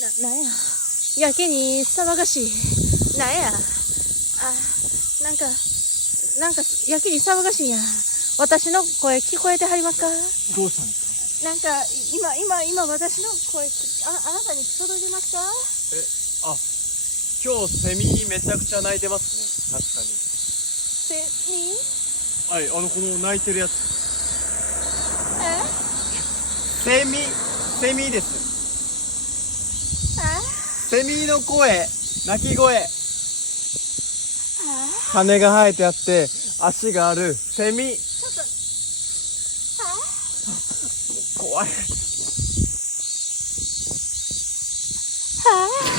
なんや、やけに騒がしい。なんや、なんかやけに騒がしいんや。私の声聞こえてはりますか？どうしたんですなんか今私の声あなたに届いてますか？今日セミめちゃくちゃ鳴いてますね。確かに。セミ？はい、この鳴いてるやつ。え？セミです。セミの声、鳴き声。羽が生えてあって足があるセミ。ちょっと怖い。はあ